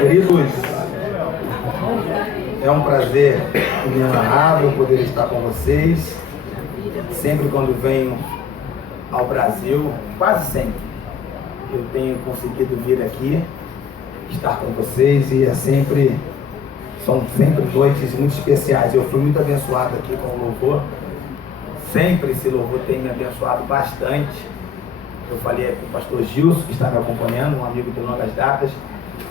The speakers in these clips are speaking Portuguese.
Queridos, é um prazer inenarrável poder estar com vocês. Sempre quando venho ao Brasil, quase sempre, eu tenho conseguido vir aqui, estar com vocês, e são sempre noites muito especiais. Eu fui muito abençoado aqui com o louvor. Sempre esse louvor tem me abençoado bastante. Eu falei com o pastor Gilson, que está me acompanhando, um amigo de longas datas,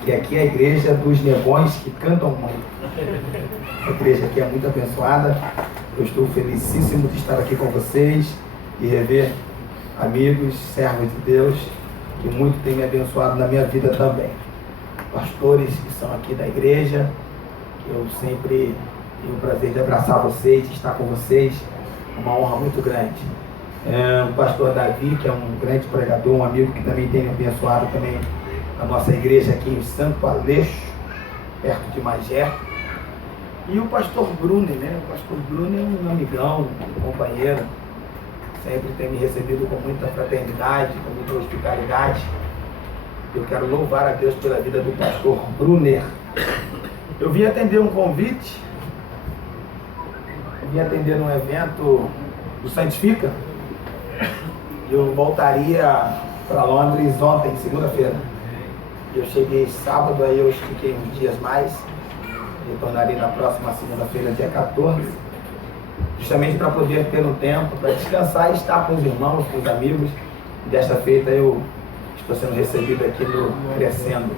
que aqui é a igreja dos negões que cantam muito. A igreja aqui é muito abençoada. Eu estou felicíssimo de estar aqui com vocês e rever amigos, servos de Deus, que muito tem me abençoado na minha vida também. Pastores que são aqui da igreja, que eu sempre tenho o prazer de abraçar vocês, de estar com vocês, uma honra muito grande. O pastor Davi, que é um grande pregador, um amigo que também tem me abençoado também a nossa igreja aqui em Santo Aleixo, perto de Magé. E o pastor Bruno, né? O pastor Bruno é um amigão, um companheiro, sempre tem me recebido com muita fraternidade, com muita hospitalidade. Eu quero louvar a Deus pela vida do pastor Brunner. Eu vim atender um convite, vim atender um evento do Santifica. Eu voltaria para Londres ontem, segunda-feira. Eu cheguei sábado, aí eu fiquei uns dias mais. Retornarei na próxima segunda-feira, dia 14. Justamente para poder ter um tempo para descansar e estar com os irmãos, com os amigos. E desta feita eu estou sendo recebido aqui no Crescendo.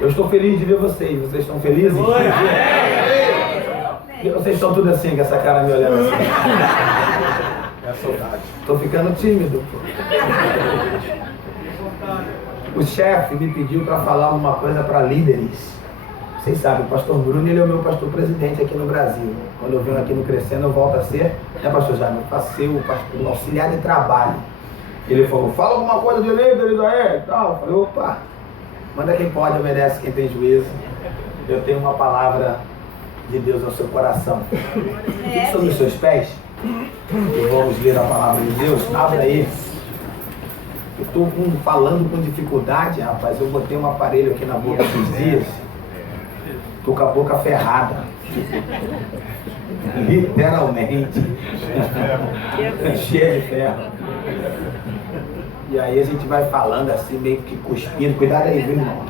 Eu estou feliz de ver vocês. Vocês estão felizes? E vocês estão tudo assim, com essa cara me olhando assim. É a saudade. Estou ficando tímido. O chefe me pediu para falar uma coisa para líderes. Vocês sabem, o pastor Bruno, ele é o meu pastor presidente aqui no Brasil. Quando eu venho aqui no Crescendo, eu volto a ser, né, pastor Jaime? Eu faço ser o auxiliar de trabalho. Ele falou, fala alguma coisa de líderes aí e tal. Eu falei, opa, manda quem pode, obedece quem tem juízo. Eu tenho uma palavra de Deus no seu coração. Fique sobre os seus pés e vamos ler a palavra de Deus. Abra aí. Eu estou falando com dificuldade, rapaz. Eu botei um aparelho aqui na boca esses dias. Estou com a boca ferrada. Literalmente. Cheia de ferro. E aí a gente vai falando assim, meio que cuspindo. Cuidado aí, viu, irmão?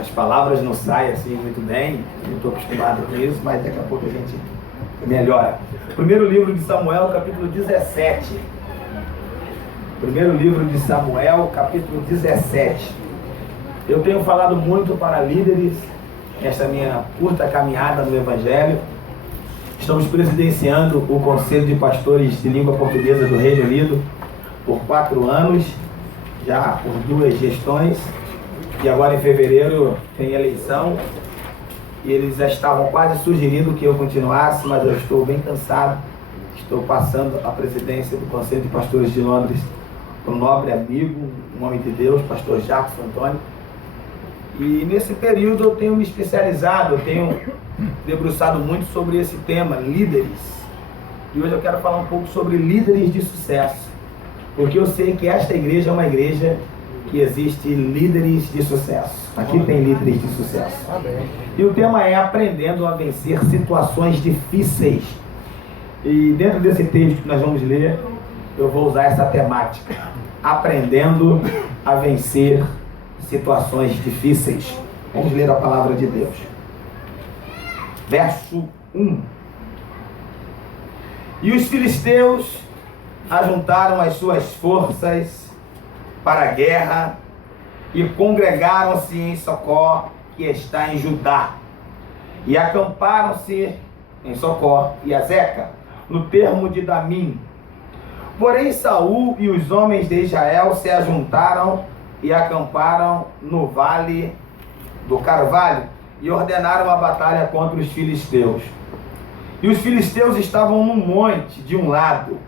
As palavras não saem assim muito bem. Não estou acostumado com isso, mas daqui a pouco a gente melhora. Primeiro livro de Samuel, capítulo 17. Primeiro livro de Samuel, capítulo 17. Eu tenho falado muito para líderes nesta minha curta caminhada no Evangelho. Estamos presidenciando o Conselho de Pastores de Língua Portuguesa do Reino Unido por 4 anos, já por 2 gestões, e agora em fevereiro tem eleição, e eles já estavam quase sugerindo que eu continuasse, mas eu estou bem cansado. Estou passando a presidência do Conselho de Pastores de Londres para um nobre amigo, um homem de Deus, pastor Jackson Antônio. E nesse período eu tenho me especializado, eu tenho debruçado muito sobre esse tema, líderes. E hoje eu quero falar um pouco sobre líderes de sucesso. Porque eu sei que esta igreja é uma igreja que existe líderes de sucesso. Aqui tem líderes de sucesso. E o tema é aprendendo a vencer situações difíceis. E dentro desse texto que nós vamos ler, eu vou usar essa temática. Aprendendo a vencer situações difíceis. Vamos ler a palavra de Deus. Verso 1. E os filisteus ajuntaram as suas forças para a guerra e congregaram-se em Socó, que está em Judá, e acamparam-se em Socó e Azeca, no termo de Damim. Porém Saul e os homens de Israel se ajuntaram e acamparam no vale do Carvalho e ordenaram a batalha contra os filisteus. E os filisteus estavam no monte de um lado,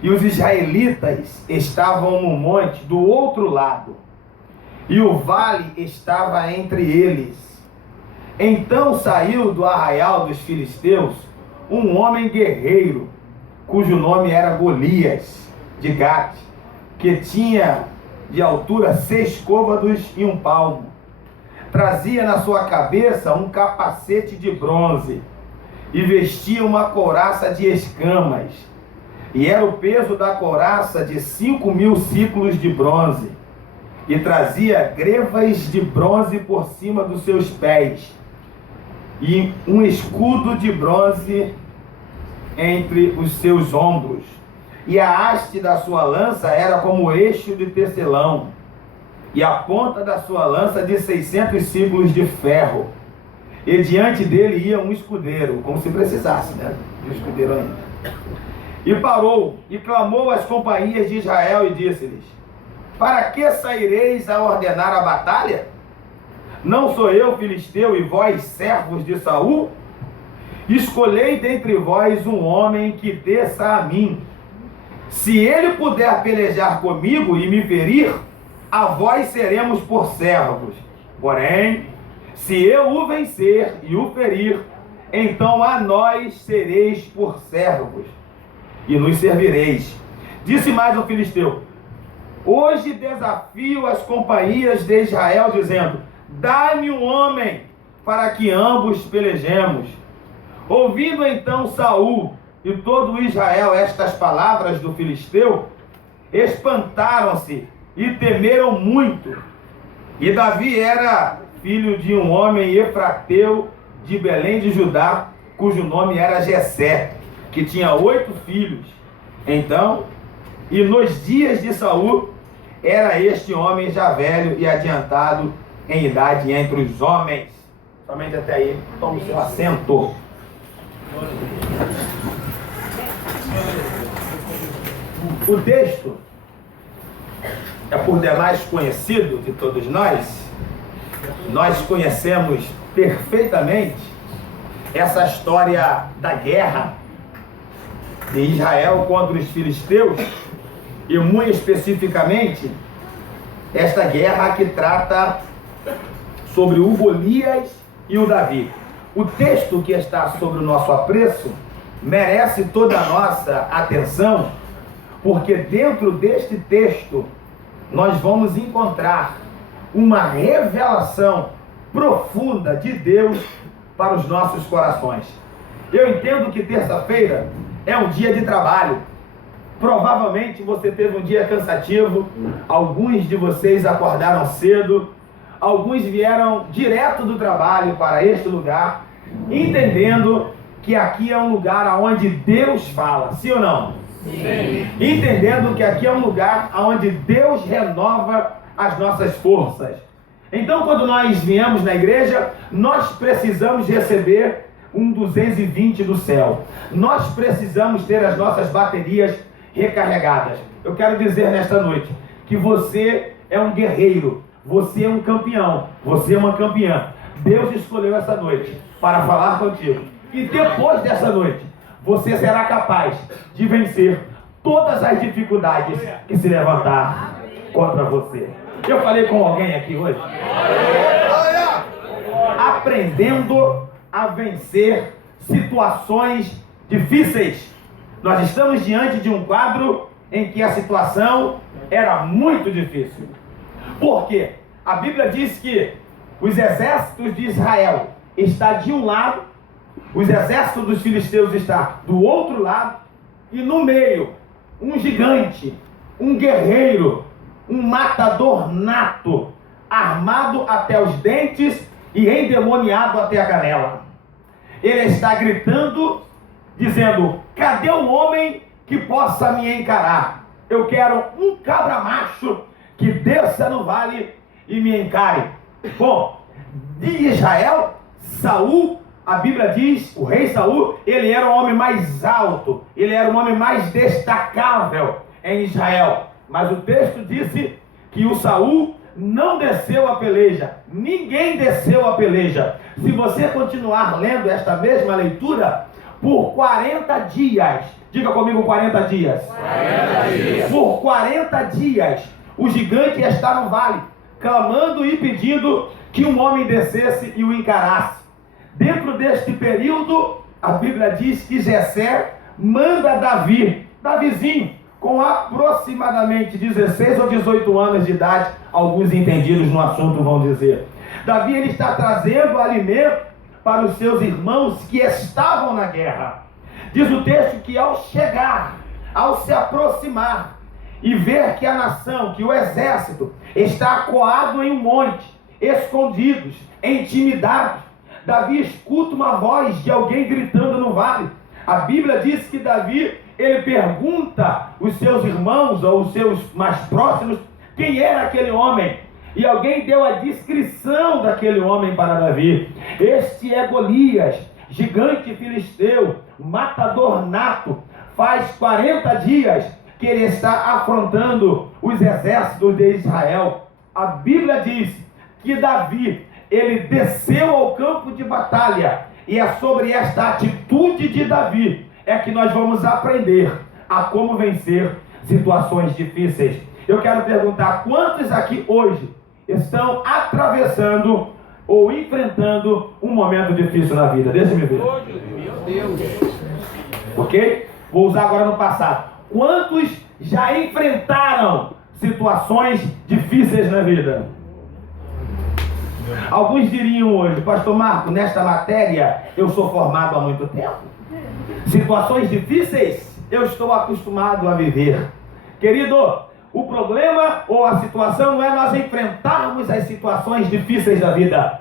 e os israelitas estavam no monte do outro lado, e o vale estava entre eles. Então saiu do arraial dos filisteus um homem guerreiro, cujo nome era Golias, de Gate, que tinha de altura 6 côvados e 1 palmo. Trazia na sua cabeça um capacete de bronze e vestia uma couraça de escamas. E era o peso da couraça de 5.000 ciclos de bronze. E trazia grevas de bronze por cima dos seus pés. E um escudo de bronze entre os seus ombros. E a haste da sua lança era como eixo de tecelão, e a ponta da sua lança de 600 ciclos de ferro. E diante dele ia um escudeiro, como se precisasse, né? Um escudeiro ainda. E parou, e clamou às companhias de Israel e disse-lhes: para que saireis a ordenar a batalha? Não sou eu filisteu e vós servos de Saul? Escolhei dentre vós um homem que desça a mim. Se ele puder pelejar comigo e me ferir, a vós seremos por servos. Porém, se eu o vencer e o ferir, então a nós sereis por servos, e nos servireis. Disse mais o filisteu: hoje desafio as companhias de Israel, dizendo: dai-me um homem, para que ambos pelejemos. Ouvindo então Saul e todo Israel estas palavras do filisteu, espantaram-se e temeram muito. E Davi era filho de um homem efrateu de Belém de Judá, cujo nome era Jessé, que tinha 8 filhos. Então, e nos dias de Saul, era este homem já velho e adiantado em idade entre os homens. Somente até aí, tome seu assento. O texto é por demais conhecido de todos nós. Nós conhecemos perfeitamente essa história da guerra de Israel contra os filisteus, e muito especificamente esta guerra que trata sobre o Golias e o Davi. O texto que está sobre o nosso apreço merece toda a nossa atenção, porque dentro deste texto nós vamos encontrar uma revelação profunda de Deus para os nossos corações. Eu entendo que terça-feira é um dia de trabalho. Provavelmente você teve um dia cansativo, alguns de vocês acordaram cedo, alguns vieram direto do trabalho para este lugar, entendendo que aqui é um lugar onde Deus fala, sim ou não? Sim. Entendendo que aqui é um lugar onde Deus renova as nossas forças. Então, quando nós viemos na igreja, nós precisamos receber um 220 do céu. Nós precisamos ter as nossas baterias recarregadas. Eu quero dizer nesta noite que você é um guerreiro, você é um campeão, você é uma campeã. Deus escolheu essa noite para falar contigo. E depois dessa noite, você será capaz de vencer todas as dificuldades que se levantar contra você. Eu falei com alguém aqui hoje? Aprendendo a vencer situações difíceis. Nós estamos diante de um quadro em que a situação era muito difícil. Por quê? A Bíblia diz que os exércitos de Israel estão de um lado, os exércitos dos filisteus estão do outro lado, e no meio, um gigante, um guerreiro, um matador nato, armado até os dentes e endemoniado até a canela. Ele está gritando, dizendo: cadê um homem que possa me encarar? Eu quero um cabra macho que desça no vale e me encare. Bom, de Israel, Saul, a Bíblia diz, o rei Saul, ele era o homem mais alto, ele era o homem mais destacável em Israel. Mas o texto disse que o Saul não desceu a peleja, ninguém desceu a peleja. Se você continuar lendo esta mesma leitura, por 40 dias, diga comigo 40 dias. 40 dias. Por 40 dias, o gigante está no vale, clamando e pedindo que um homem descesse e o encarasse. Dentro deste período, a Bíblia diz que Jessé manda Davizinho, com aproximadamente 16 ou 18 anos de idade, alguns entendidos no assunto vão dizer. Davi, ele está trazendo alimento para os seus irmãos que estavam na guerra. Diz o texto que ao chegar, ao se aproximar e ver que a nação, que o exército está acuado em um monte, escondidos, intimidados, Davi escuta uma voz de alguém gritando no vale. A Bíblia diz que Davi, ele pergunta aos seus irmãos ou os seus mais próximos quem era aquele homem. E alguém deu a descrição daquele homem para Davi. Este é Golias, gigante filisteu, matador nato. Faz 40 dias que ele está afrontando os exércitos de Israel. A Bíblia diz que Davi, ele desceu ao campo de batalha. E é sobre esta atitude de Davi é que nós vamos aprender a como vencer situações difíceis. Eu quero perguntar, quantos aqui hoje estão atravessando ou enfrentando um momento difícil na vida? Deixa-me ver. Meu Deus. Ok? Vou usar agora no passado. Quantos já enfrentaram situações difíceis na vida? Alguns diriam hoje, pastor Marco, nesta matéria eu sou formado há muito tempo. Situações difíceis eu estou acostumado a viver. Querido, o problema ou a situação não é nós enfrentarmos as situações difíceis da vida.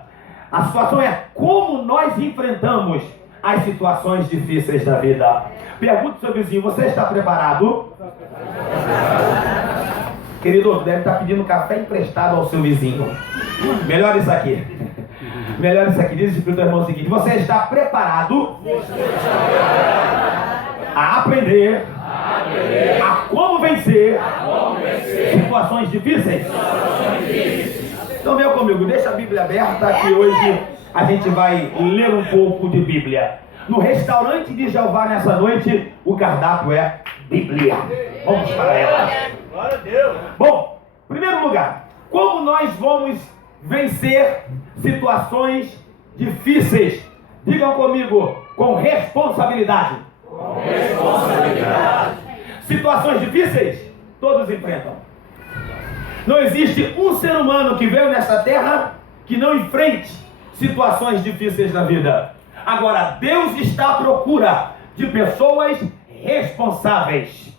A situação é como nós enfrentamos as situações difíceis da vida. Pergunte ao seu vizinho, você está preparado? Querido, deve estar pedindo café emprestado ao seu vizinho. Melhor isso aqui. Melhor isso aqui. Diz para o teu irmão o seguinte: você está preparado a aprender a como vencer situações difíceis? Então venha comigo, deixa a Bíblia aberta que hoje a gente vai ler um pouco de Bíblia. No restaurante de Jeová nessa noite, o cardápio é Bíblia. Vamos para ela. Glória a Deus. Bom, em primeiro lugar, como nós vamos vencer situações difíceis? Digam comigo, com responsabilidade. Com responsabilidade. Situações difíceis, todos enfrentam. Não existe um ser humano que veio nesta terra que não enfrente situações difíceis na vida. Agora, Deus está à procura de pessoas responsáveis.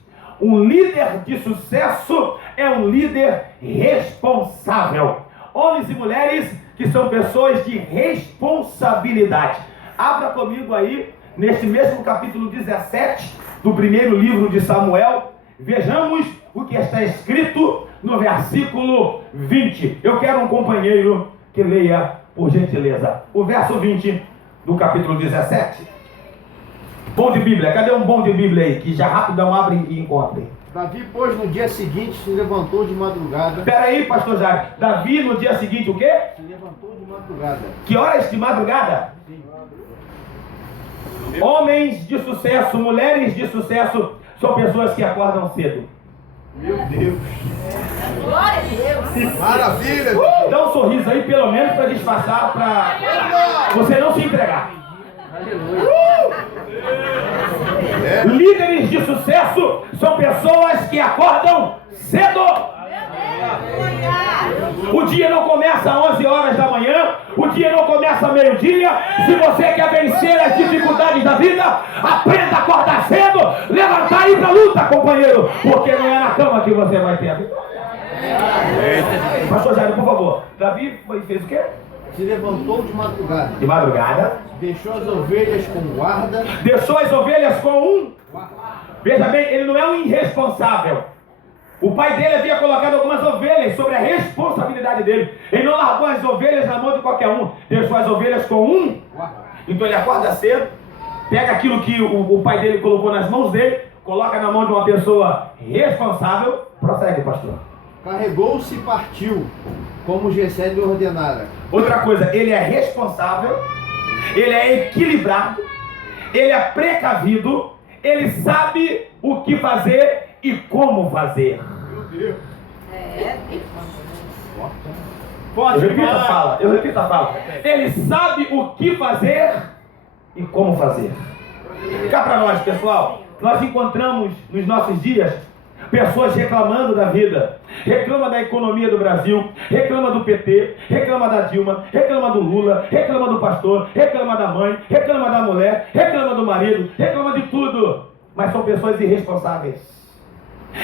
Um líder de sucesso é um líder responsável. Homens e mulheres que são pessoas de responsabilidade. Abra comigo aí, neste mesmo capítulo 17 do primeiro livro de Samuel. Vejamos o que está escrito no versículo 20. Eu quero um companheiro que leia, por gentileza, o verso 20 do capítulo 17. Bom de Bíblia, cadê um bom de Bíblia aí? Que já rapidão abre e encontre. Davi, pois, no dia seguinte se levantou de madrugada. Espera aí, pastor Jair. Davi, no dia seguinte, o quê? Se levantou de madrugada. Que horas de madrugada? Sim. Homens de sucesso, mulheres de sucesso, são pessoas que acordam cedo. Meu Deus. Glória a Deus. Maravilha. Dá um sorriso aí, pelo menos, para disfarçar, para você não se entregar. Líderes de sucesso são pessoas que acordam cedo. O dia não começa às 11 horas da manhã, o dia não começa ao meio-dia. Se você quer vencer as dificuldades da vida, aprenda a acordar cedo, levantar e ir para a luta, companheiro, porque não é na cama que você vai ter a vitória. Pastor Jair, por favor. Davi fez o quê? Se levantou de madrugada. De madrugada. Deixou as ovelhas com guarda. Deixou as ovelhas com um. Veja bem, ele não é um irresponsável. O pai dele havia colocado algumas ovelhas sobre a responsabilidade dele. Ele não largou as ovelhas na mão de qualquer um. Deixou as ovelhas com um. Então ele acorda cedo, pega aquilo que o pai dele colocou nas mãos dele, coloca na mão de uma pessoa responsável. Prossegue, pastor. Carregou-se e partiu, como Jessé lhe ordenara. Outra coisa, ele é responsável, ele é equilibrado, ele é precavido, ele sabe o que fazer e como fazer. Meu Deus. Eu repito a fala. Ele sabe o que fazer e como fazer. Cá para nós, pessoal, nós encontramos nos nossos dias pessoas reclamando da vida, reclama da economia do Brasil, reclama do PT, reclama da Dilma, reclama do Lula, reclama do pastor, reclama da mãe, reclama da mulher, reclama do marido, reclama de tudo, mas são pessoas irresponsáveis.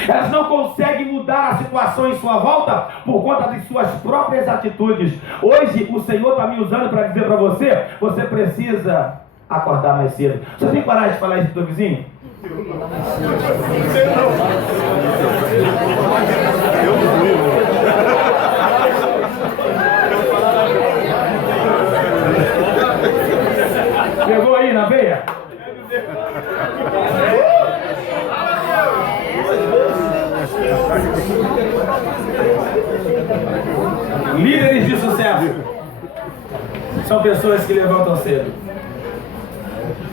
Elas não conseguem mudar a situação em sua volta por conta de suas próprias atitudes. Hoje o Senhor está me usando para dizer para você, você precisa acordar mais cedo. Você tem coragem de falar isso para o teu vizinho? Pegou aí na veia? Líderes de sucesso são pessoas que levantam cedo.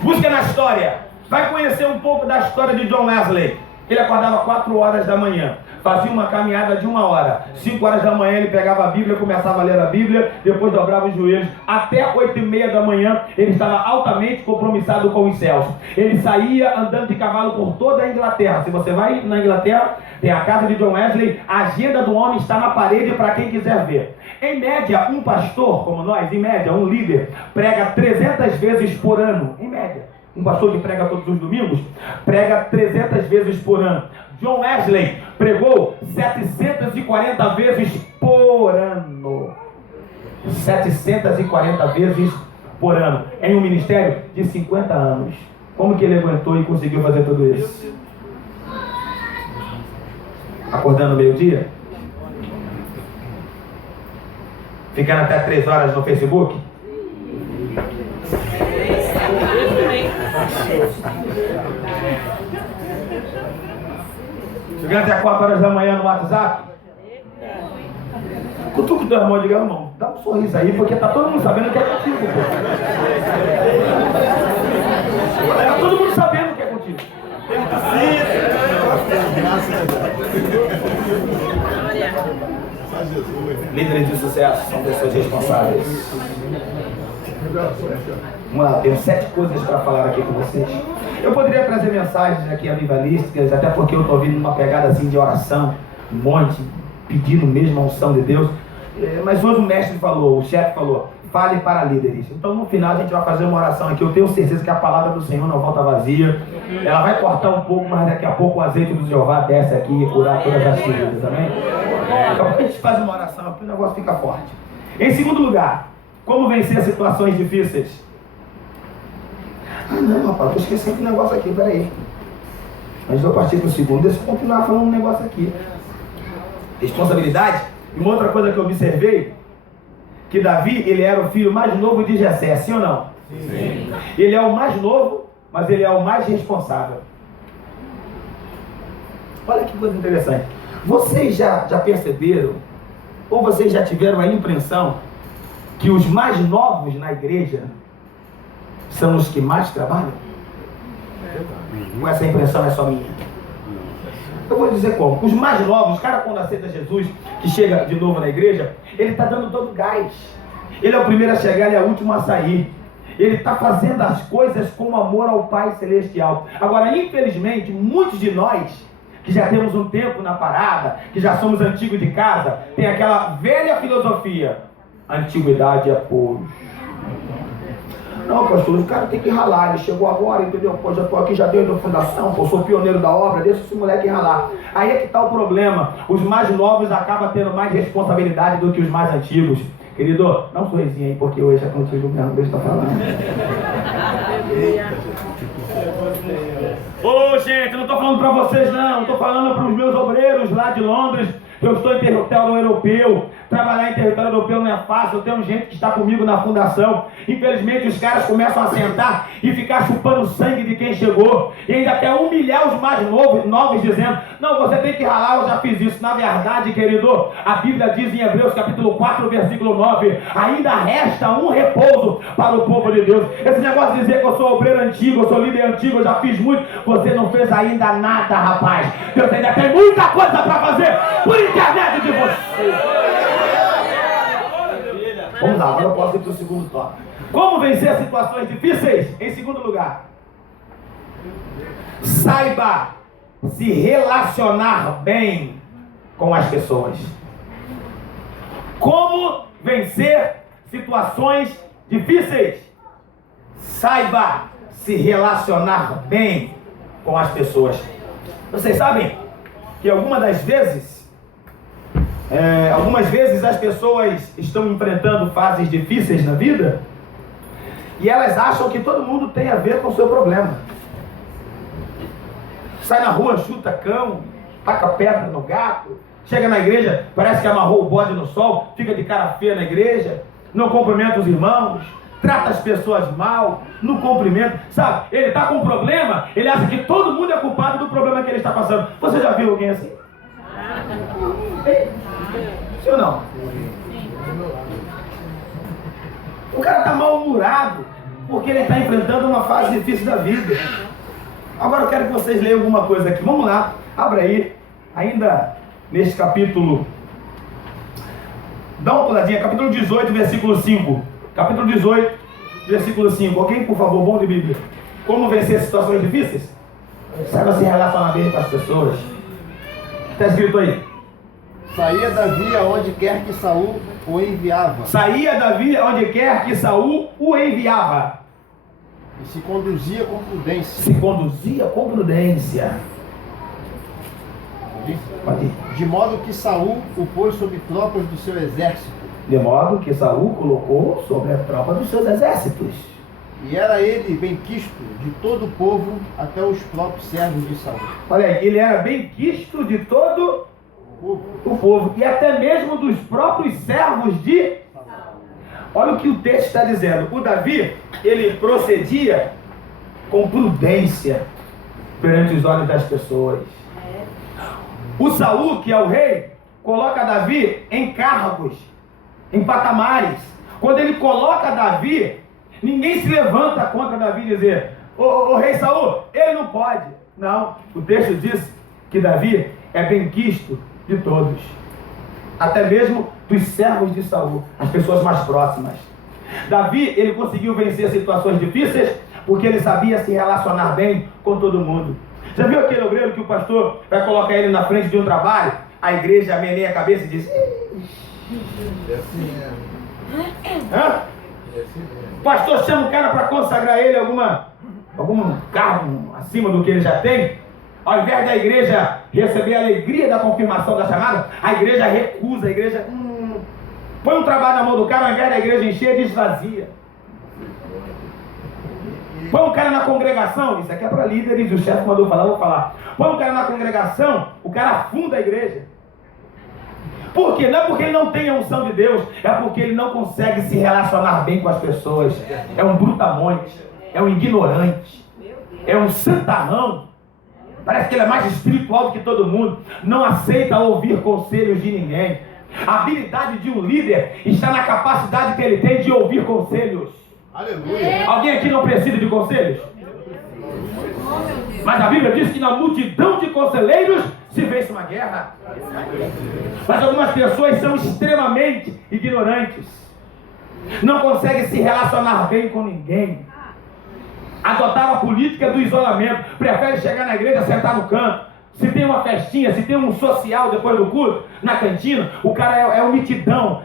Busca na história. Vai conhecer um pouco da história de John Wesley. Ele acordava 4 horas da manhã, fazia uma caminhada de 1 hora. 5 horas da manhã ele pegava a Bíblia, começava a ler a Bíblia, depois dobrava os joelhos. Até 8h30 da manhã ele estava altamente compromissado com os céus. Ele saía andando de cavalo por toda a Inglaterra. Se você vai na Inglaterra, tem a casa de John Wesley, a agenda do homem está na parede para quem quiser ver. Em média, um pastor como nós, em média, um líder, prega 300 vezes por ano, em média. Um pastor que prega todos os domingos, prega 300 vezes por ano. John Wesley pregou 740 vezes por ano. 740 vezes por ano. Em um ministério de 50 anos. Como que ele aguentou e conseguiu fazer tudo isso? Acordando meio-dia? Ficando até 3 horas no Facebook? Ficando até 4 horas da manhã no WhatsApp? Cutuca o teu irmão e diga, irmão, dá um sorriso aí, porque tá todo mundo sabendo que é contigo, pô. Tá todo mundo sabendo que é contigo. Líderes de sucesso são pessoas responsáveis. Vamos lá, tenho 7 coisas para falar aqui com vocês. Eu poderia trazer mensagens aqui avivalísticas, até porque eu estou vindo numa pegada assim de oração, um monte, pedindo mesmo a unção de Deus. Mas hoje o mestre falou, o chefe falou, fale para líderes. Então no final a gente vai fazer uma oração aqui. Eu tenho certeza que a palavra do Senhor não volta vazia. Ela vai cortar um pouco, mas daqui a pouco o azeite do Jeová desce aqui e curar todas as feridas, amém? Então a gente faz uma oração aqui, o negócio fica forte. Em segundo lugar, como vencer situações difíceis? Ah não, rapaz, estou esquecendo um negócio aqui, peraí. Mas eu partir do segundo, deixa eu continuar falando um negócio aqui. Responsabilidade. E uma outra coisa que eu observei, que Davi, ele era o filho mais novo de Jessé, sim ou não? Sim. Ele é o mais novo, mas ele é o mais responsável. Olha que coisa interessante. Vocês já perceberam, ou vocês já tiveram a impressão, que os mais novos na igreja são os que mais trabalham? Ou essa impressão é só minha? Eu vou dizer como. Os mais novos, o cara quando aceita Jesus, que chega de novo na igreja, ele está dando todo o gás. Ele é o primeiro a chegar, ele é o último a sair. Ele está fazendo as coisas com amor ao Pai Celestial. Agora, infelizmente, muitos de nós, que já temos um tempo na parada, que já somos antigos de casa, tem aquela velha filosofia: antiguidade é pouco. Não, pastor, o cara tem que ralar, ele chegou agora, entendeu? Pô, já estou aqui, já desde a fundação, pô, sou pioneiro da obra, deixa esse moleque ralar. Aí é que está o problema, os mais novos acabam tendo mais responsabilidade do que os mais antigos. Querido, dá um sorrisinho aí, porque hoje é contigo mesmo, deixa eu falando. Ô, gente, eu não estou falando para vocês não, estou falando para os meus obreiros lá de Londres. Eu estou em território europeu. Trabalhar em território europeu não é fácil. Eu tenho gente que está comigo na fundação. Infelizmente os caras começam a sentar e ficar chupando o sangue de quem chegou, e ainda quer humilhar os mais novos dizendo: não, você tem que ralar, eu já fiz isso. Na verdade, querido, a Bíblia diz em Hebreus capítulo 4, versículo 9: ainda resta um repouso para o povo de Deus. Esse negócio de dizer que eu sou obreiro antigo, eu sou líder antigo, eu já fiz muito, você não fez ainda nada, rapaz. Deus ainda tem muita coisa para fazer por internet de você. Vamos lá, agora eu posso ir para o segundo tópico. Como vencer situações difíceis? Em segundo lugar, saiba se relacionar bem com as pessoas. Como vencer situações difíceis? Saiba se relacionar bem com as pessoas. Vocês sabem que algumas vezes as pessoas estão enfrentando fases difíceis na vida e elas acham que todo mundo tem a ver com o seu problema. Sai na rua, chuta cão, taca pedra no gato, chega na igreja, parece que amarrou o bode no sol, fica de cara feia na igreja, não cumprimenta os irmãos, trata as pessoas mal, não cumprimenta, sabe? Ele está com um problema, ele acha que todo mundo é culpado do problema que ele está passando. Você já viu alguém assim? Sim ou não? O cara está mal-humorado porque ele está enfrentando uma fase difícil da vida. Agora eu quero que vocês leiam alguma coisa aqui. Vamos lá, abra aí, ainda neste capítulo. Dá uma puladinha, capítulo 18, versículo 5. Capítulo 18, versículo 5. Alguém, por favor, bom de Bíblia. Como vencer situações difíceis? Saiba se relacionar bem com as pessoas. Está escrito aí. Saía Davi aonde quer que Saul o enviava. Saía Davi aonde quer que Saul o enviava. E se conduzia com prudência. Se conduzia com prudência. Pode ir. De modo que Saul o pôs sobre tropas do seu exército. De modo que Saul colocou sobre a tropa dos seus exércitos. E era ele benquisto de todo o povo, até os próprios servos de Saul. Olha aí, ele era benquisto de todo o povo. E até mesmo dos próprios servos de... Olha o que o texto está dizendo. O Davi, ele procedia com prudência perante os olhos das pessoas. O Saul, que é o rei, coloca Davi em cargos, em patamares. Quando ele coloca Davi, ninguém se levanta contra Davi e dizer: ô rei Saul, ele não pode. Não, o texto diz que Davi é benquisto de todos, até mesmo dos servos de Saul, as pessoas mais próximas. Davi, ele conseguiu vencer situações difíceis porque ele sabia se relacionar bem com todo mundo. Já viu aquele obreiro que o pastor vai colocar ele na frente de um trabalho, a igreja meneia a cabeça e diz: hã? O pastor chama o cara para consagrar ele algum cargo acima do que ele já tem. Ao invés da igreja receber a alegria da confirmação da chamada, a igreja recusa, a igreja põe um trabalho na mão do cara, ao invés da igreja encher, esvazia. Põe um cara na congregação, isso aqui é para líderes, o chefe mandou falar, eu vou falar. Põe um cara na congregação, o cara afunda a igreja. Por quê? Não é porque ele não tem a unção de Deus, é porque ele não consegue se relacionar bem com as pessoas. É um brutamonte, é um ignorante, é um santarrão. Parece que ele é mais espiritual do que todo mundo. Não aceita ouvir conselhos de ninguém. A habilidade de um líder está na capacidade que ele tem de ouvir conselhos. Aleluia. Alguém aqui não precisa de conselhos? Mas a Bíblia diz que na multidão de conselheiros se vence uma guerra. Mas algumas pessoas são extremamente ignorantes. Não conseguem se relacionar bem com ninguém. Adotaram a política do isolamento. Prefere chegar na igreja, sentar no canto. Se tem uma festinha, se tem um social depois do culto, na cantina, o cara é um mitidão.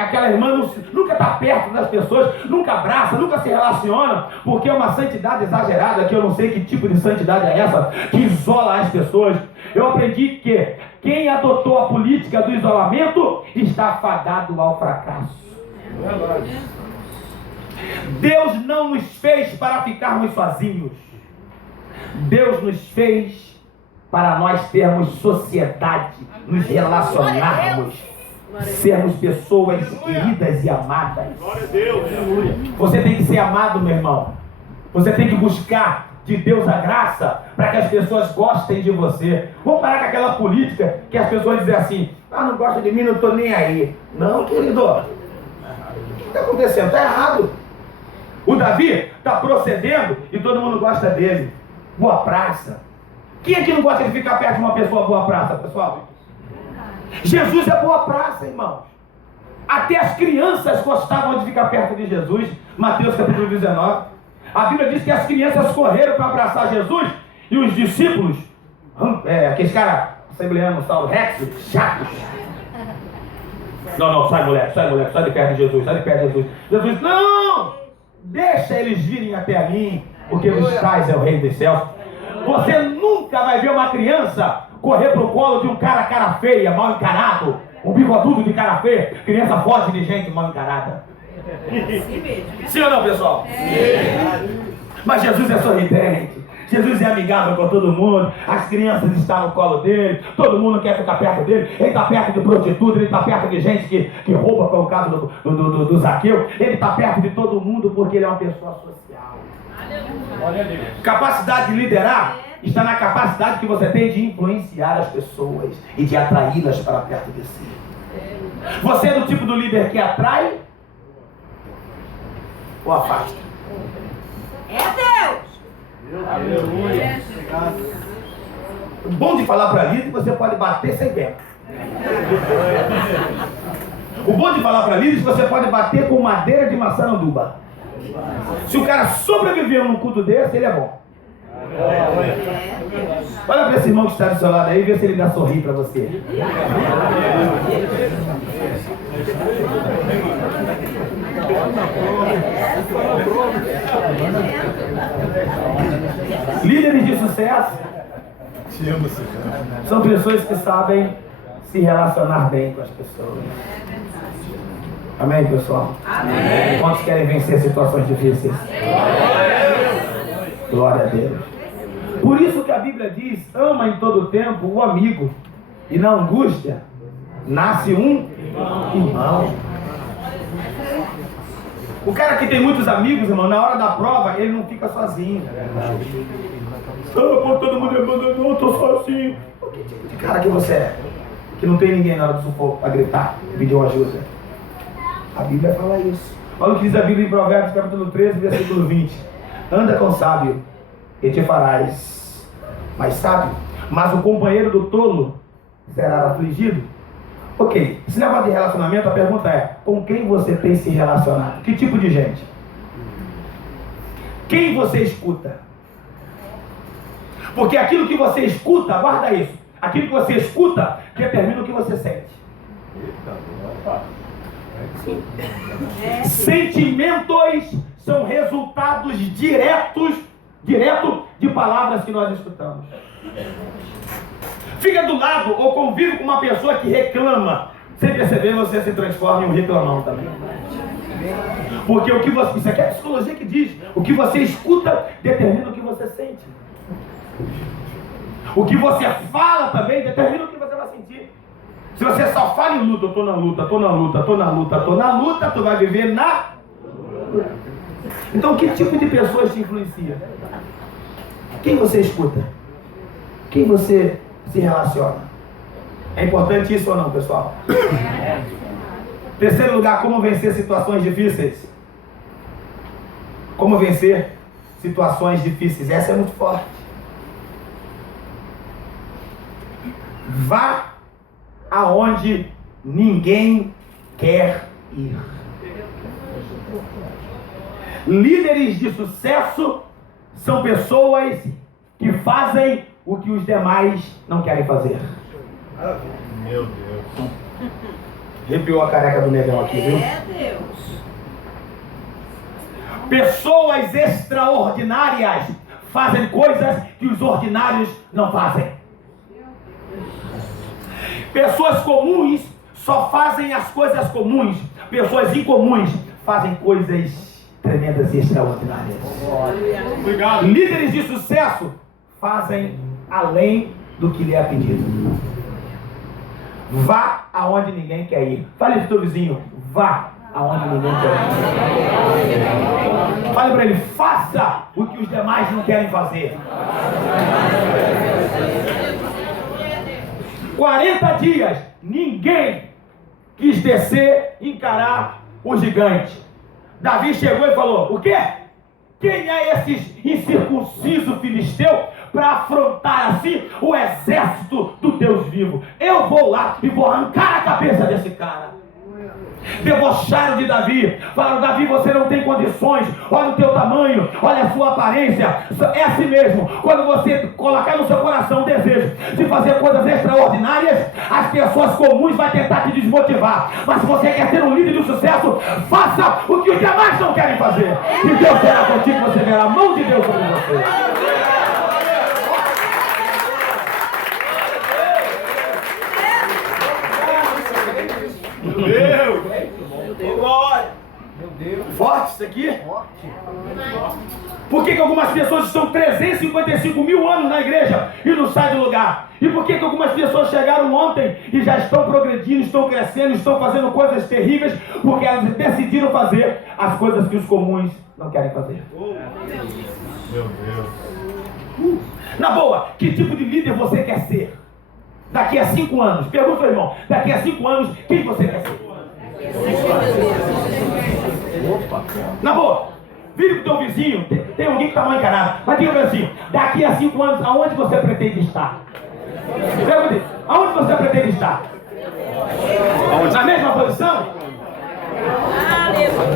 Aquela irmã nunca está perto das pessoas, nunca abraça, nunca se relaciona, porque é uma santidade exagerada, que eu não sei que tipo de santidade é essa, que isola as pessoas. Eu aprendi que quem adotou a política do isolamento está fadado ao fracasso. Deus não nos fez para ficarmos sozinhos. Deus nos fez para nós termos sociedade, nos relacionarmos, sermos pessoas queridas e amadas. Você tem que ser amado, meu irmão. Você tem que buscar de Deus a graça para que as pessoas gostem de você. Vamos parar com aquela política que as pessoas dizem assim: ah, não gosta de mim, não estou nem aí. Não, querido. O que está acontecendo? Está errado. O Davi está procedendo e todo mundo gosta dele. Boa praça. Quem aqui não gosta de ficar perto de uma pessoa boa praça, pessoal? Jesus é boa praça, irmãos. Até as crianças gostavam de ficar perto de Jesus. Mateus capítulo 19. A Bíblia diz que as crianças correram para abraçar Jesus e os discípulos aqueles caras assembleanos, Saulo Rex, chatos. Não, sai moleque, sai de perto de Jesus, sai de perto de Jesus. Jesus, não! Deixa eles virem até mim, porque os tais é o rei dos céus. Você nunca vai ver uma criança correr pro colo de um cara feia, mal encarado. Um bigodudo de cara feia. Criança foge de gente mal encarada. Sim ou não, pessoal? Mas Jesus é sorridente. Jesus é amigável com todo mundo. As crianças estão no colo dele. Todo mundo quer ficar perto dele. Ele está perto de prostituta. Ele está perto de gente que rouba, como o caso do Zaqueu. Ele está perto de todo mundo porque ele é uma pessoa social. Capacidade de liderar está na capacidade que você tem de influenciar as pessoas e de atraí-las para perto de si. Você é do tipo do líder que atrai ou afasta? É Deus! Aleluia. O bom de falar para líder é que você pode bater sem pé. O bom de falar para líder é que você pode bater com madeira de maçaranduba. Se o cara sobreviveu num culto desse, ele é bom. Olha para esse irmão que está do seu lado aí e vê se ele dá sorrir para você. Líderes de sucesso são pessoas que sabem se relacionar bem com as pessoas. Amém, pessoal? Amém. Quantos querem vencer situações difíceis? Glória a Deus. Por isso que a Bíblia diz: ama em todo tempo o amigo, e na angústia nasce um irmão. O cara que tem muitos amigos, irmão, na hora da prova, ele não fica sozinho. Todo mundo me abandonou, eu tô sozinho. Que tipo de cara que você é? Que não tem ninguém na hora do sufoco para gritar, pedir uma ajuda. A Bíblia fala isso. Olha o que diz a Bíblia em Provérbios, capítulo 13, versículo 20. Anda com sábio e te farás mais sábio, mas o companheiro do tolo será afligido. Ok, esse negócio de relacionamento, a pergunta é: com quem você tem se relacionado? Que tipo de gente? Quem você escuta? Porque aquilo que você escuta, guarda isso, aquilo que você escuta determina o que você sente. Sentimentos são resultados direto de palavras que nós escutamos. Fica do lado ou convive com uma pessoa que reclama. Sem perceber, você se transforma em um reclamão também. Porque o que você... Isso aqui é a psicologia que diz. O que você escuta determina o que você sente. O que você fala também determina o que você vai sentir. Se você só fala em luta, eu tô na luta, tô na luta, tô na luta, tô na luta, tu vai viver na... Então, que tipo de pessoas te influencia? Quem você escuta? Quem você se relaciona? É importante isso ou não, pessoal? Terceiro lugar, como vencer situações difíceis? Como vencer situações difíceis? Essa é muito forte. Vá aonde ninguém quer ir. Líderes de sucesso são pessoas que fazem o que os demais não querem fazer. Meu Deus. Arrepiou a careca do negão aqui, viu? É Deus. Pessoas extraordinárias fazem coisas que os ordinários não fazem. Pessoas comuns só fazem as coisas comuns. Pessoas incomuns fazem coisas tremendas e extraordinárias. Obrigado. Líderes de sucesso fazem além do que lhe é pedido. Vá aonde ninguém quer ir. Fale para o teu vizinho: vá aonde ninguém quer ir. Fale para ele: faça o que os demais não querem fazer. 40 dias, ninguém quis descer e encarar o gigante. Davi chegou e falou: o quê? Quem é esse incircunciso filisteu para afrontar assim o exército do Deus vivo? Eu vou lá e vou arrancar a cabeça desse cara. Debocharam de Davi, falaram: Davi, você não tem condições, olha o teu tamanho, olha a sua aparência. É assim mesmo, quando você colocar no seu coração o desejo de fazer coisas extraordinárias, as pessoas comuns vão tentar te desmotivar. Mas se você quer ser um líder de sucesso, faça o que os demais não querem fazer, e Deus será contigo, você verá a mão de Deus sobre você. Forte isso aqui? Por que algumas pessoas estão 355 mil anos na igreja e não saem do lugar? E por que algumas pessoas chegaram ontem e já estão progredindo, estão crescendo, estão fazendo coisas terríveis? Porque elas decidiram fazer as coisas que os comuns não querem fazer. Meu Deus. Na boa, que tipo de líder você quer ser? Daqui a 5 anos, pergunta ao irmão, daqui a 5 anos, quem você quer ser? Opa. Na boa, vire pro teu vizinho, tem alguém que está mal encarado, mas diga assim: daqui a 5 anos, aonde você pretende estar? Pergunta, aonde você pretende estar? Na mesma posição?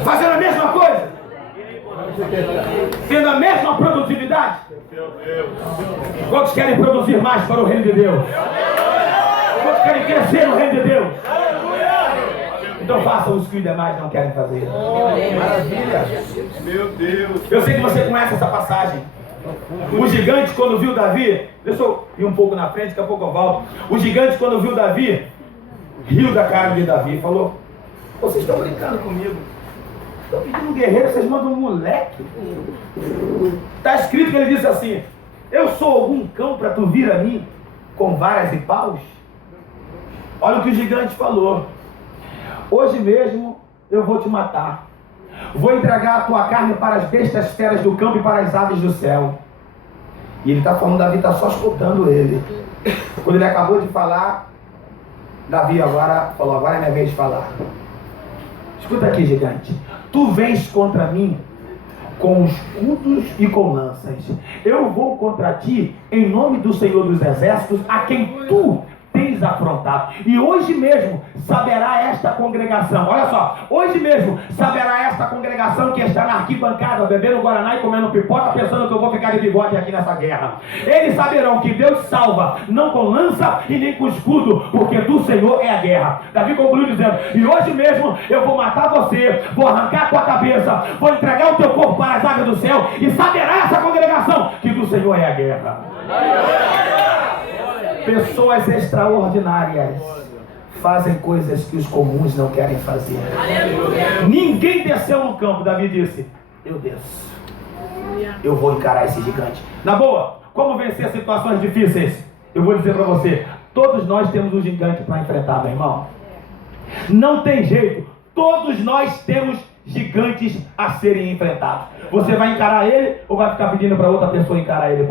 Fazendo a mesma coisa? Tendo a mesma produtividade? Quantos querem produzir mais para o reino de Deus? Quantos querem crescer no reino de Deus? Então façam os que os demais não querem fazer. Maravilha. Meu Deus. Eu sei que você conhece essa passagem. O gigante, quando viu Davi, deixa eu ir um pouco na frente, daqui a pouco eu volto. O gigante, quando viu Davi, riu da cara de Davi e falou: vocês estão brincando comigo? Estão pedindo um guerreiro, vocês mandam um moleque. Está escrito que ele disse assim: eu sou algum cão para tu vir a mim com varas e paus? Olha o que o gigante falou: hoje mesmo eu vou te matar. Vou entregar a tua carne para as bestas feras do campo e para as aves do céu. E ele está falando, Davi está só escutando ele. Quando ele acabou de falar, Davi agora falou: agora é minha vez de falar. Escuta aqui, gigante. Tu vens contra mim com escudos e com lanças. Eu vou contra ti em nome do Senhor dos Exércitos, a quem tu tens afrontado. E hoje mesmo saberá esta congregação, olha só, hoje mesmo saberá esta congregação que está na arquibancada, bebendo Guaraná e comendo pipoca, pensando que eu vou ficar de bigode aqui nessa guerra. Eles saberão que Deus salva, não com lança e nem com escudo, porque do Senhor é a guerra. Davi concluiu dizendo: e hoje mesmo eu vou matar você, vou arrancar a tua cabeça, vou entregar o teu corpo para as aves do céu, e saberá essa congregação que do Senhor é a guerra. Pessoas extraordinárias fazem coisas que os comuns não querem fazer. Ninguém desceu no campo. Davi disse: eu desço, eu vou encarar esse gigante. Na boa, como vencer situações difíceis? Eu vou dizer para você: todos nós temos um gigante para enfrentar, meu irmão. Não tem jeito, todos nós temos gigantes a serem enfrentados. Você vai encarar ele ou vai ficar pedindo para outra pessoa encarar ele?